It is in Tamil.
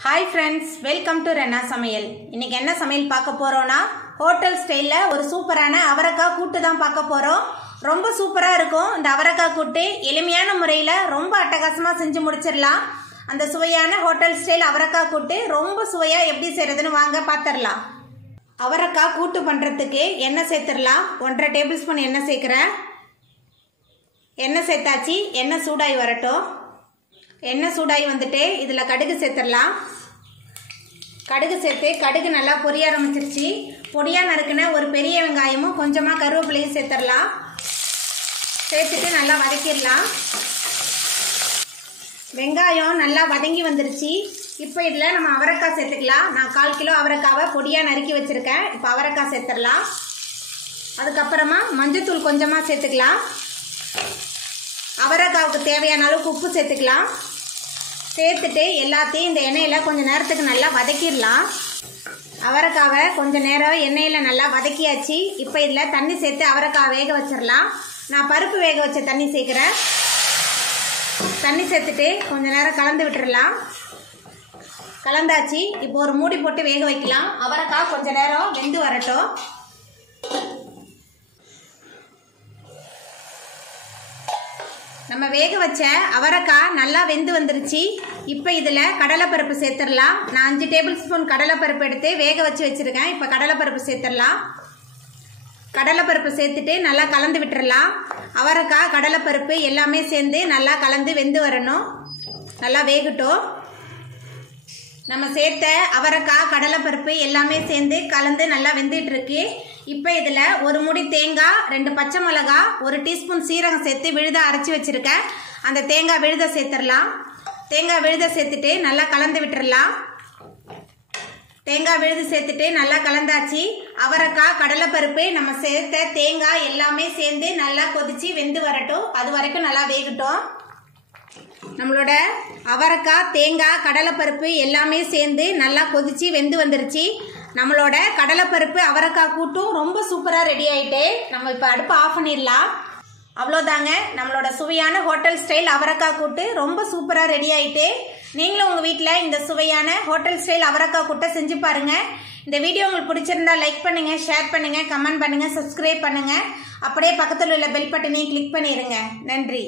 hi friends welcome to Rena Samayal इनके என்ன சமையல் பார்க்க போறோம்னா ஹோட்டல் ஸ்டைல்ல ஒரு சூப்பரான அவரக்காய் கூட்டு தான் பார்க்க போறோம் ரொம்ப சூப்பரா இருக்கும் இந்த அவரக்காய் கூட்டு எளிமையான முறையில ரொம்ப அட்டகாசமா செஞ்சு முடிச்சிரலாம் அந்த சுவையான ஹோட்டல் ஸ்டைல் அவரக்காய் கூட்டு ரொம்ப சுவையா எப்படி செய்யறதுன்னு வாங்க பாத்துறலாம் அவரக்காய் கூட்டு பண்றதுக்கு எண்ணெய் சேர்த்துறலாம் 1.5 டேபிள்ஸ்பூன் எண்ணெய் சேர்க்கறேன் எண்ணெய் சேர்த்தாச்சு எண்ணெய் சூடாய் வரட்டும் எண்ணெய் சூடாய் வந்துட்டு இதில் கடுகு சேர்த்துடலாம் கடுகு சேர்த்து கடுகு நல்லா பொரிய ஆரம்பிச்சிருச்சு பொடியாக நறுக்குன ஒரு பெரிய வெங்காயமும் கொஞ்சமாக கருவேப்பிலையும் சேர்த்துடலாம் சேர்த்துட்டு நல்லா வதக்கிடலாம் வெங்காயம் நல்லா வதங்கி வந்துருச்சு இப்போ இதில் நம்ம அவரைக்காய் சேர்த்துக்கலாம் நான் 1/4 கிலோ அவரைக்காவை பொடியாக நறுக்கி வச்சுருக்கேன் இப்போ அவரைக்காய் சேர்த்துடலாம் அதுக்கப்புறமா மஞ்சத்தூள் கொஞ்சமாக சேர்த்துக்கலாம் அவரைக்காவுக்கு தேவையான அளவுக்கு உப்பு சேர்த்துக்கலாம் சேர்த்துட்டு எல்லாத்தையும் இந்த எண்ணெயில் கொஞ்சம் நேரத்துக்கு நல்லா வதக்கிடலாம் அவரைக்காவை கொஞ்சம் நேரம் எண்ணெயில் நல்லா வதக்கியாச்சு இப்போ இதில் தண்ணி சேர்த்து அவரைக்காய் வேக வச்சிடலாம் நான் பருப்பு வேக வச்ச தண்ணி சேர்க்குறேன் தண்ணி சேர்த்துட்டு கொஞ்சம் நேரம் கலந்து விட்டுடலாம் கலந்தாச்சு இப்போ ஒரு மூடி போட்டு வேக வைக்கலாம் அவரைக்காய் கொஞ்சம் நேரம் வெந்து வரட்டும் நம்ம வேக வச்ச அவரைக்காய் நல்லா வெந்து வந்துருச்சு இப்போ இதில் கடலைப்பருப்பு சேர்த்துடலாம் நான் 5 டேபிள்ஸ்பூன் கடலைப்பருப்பு எடுத்து வேக வச்சு வச்சுருக்கேன் இப்போ கடலைப்பருப்பு சேர்த்துடலாம் கடலைப்பருப்பு சேர்த்துட்டு நல்லா கலந்து விட்டுறலாம் அவரைக்காய் கடலைப்பருப்பு எல்லாமே சேர்ந்து நல்லா கலந்து வெந்து வரணும் நல்லா வேகட்டும் நம்ம சேர்த்த அவரைக்காய் கடலைப்பருப்பு எல்லாமே சேர்ந்து கலந்து நல்லா வெந்துட்டு இருக்கு இப்போ இதில் ஒரு முடி தேங்காய் 2 பச்சை மிளகா 1 டீஸ்பூன் சீரகம் சேர்த்து விழுதை அரைச்சி வச்சுருக்கேன் அந்த தேங்காய் விழுதை சேர்த்துடலாம் தேங்காய் விழுதை சேர்த்துட்டு நல்லா கலந்து விட்டுறலாம் தேங்காய் விழுது சேர்த்துட்டு நல்லா கலந்தாச்சு அவரைக்காய் கடலைப்பருப்பு நம்ம சேர்த்த தேங்காய் எல்லாமே சேர்ந்து நல்லா கொதிச்சு வெந்து வரட்டும் அது வரைக்கும் நல்லா வேகட்டும் நம்மளோட அவரைக்காய் தேங்காய் கடலைப்பருப்பு எல்லாமே சேர்ந்து நல்லா கொதிச்சு வெந்து வந்துருச்சு நம்மளோட கடலைப்பருப்பு அவரைக்காய் கூட்டும் ரொம்ப சூப்பராக ரெடி ஆகிட்டு நம்ம இப்போ அடுப்பு ஆஃப் பண்ணிடலாம் அவ்வளோதாங்க நம்மளோட சுவையான ஹோட்டல் ஸ்டைல் அவரைக்காய் கூட்டு ரொம்ப சூப்பராக ரெடி ஆகிட்டு நீங்களும் உங்கள் வீட்டில் இந்த சுவையான ஹோட்டல் ஸ்டைல் அவரைக்காய் கூட்டை செஞ்சு பாருங்கள் இந்த வீடியோ உங்களுக்கு பிடிச்சிருந்தா லைக் பண்ணுங்கள் ஷேர் பண்ணுங்கள் கமெண்ட் பண்ணுங்கள் சப்ஸ்கிரைப் பண்ணுங்கள் அப்படியே பக்கத்தில் உள்ள பெல் பட்டனையும் கிளிக் பண்ணிடுங்க நன்றி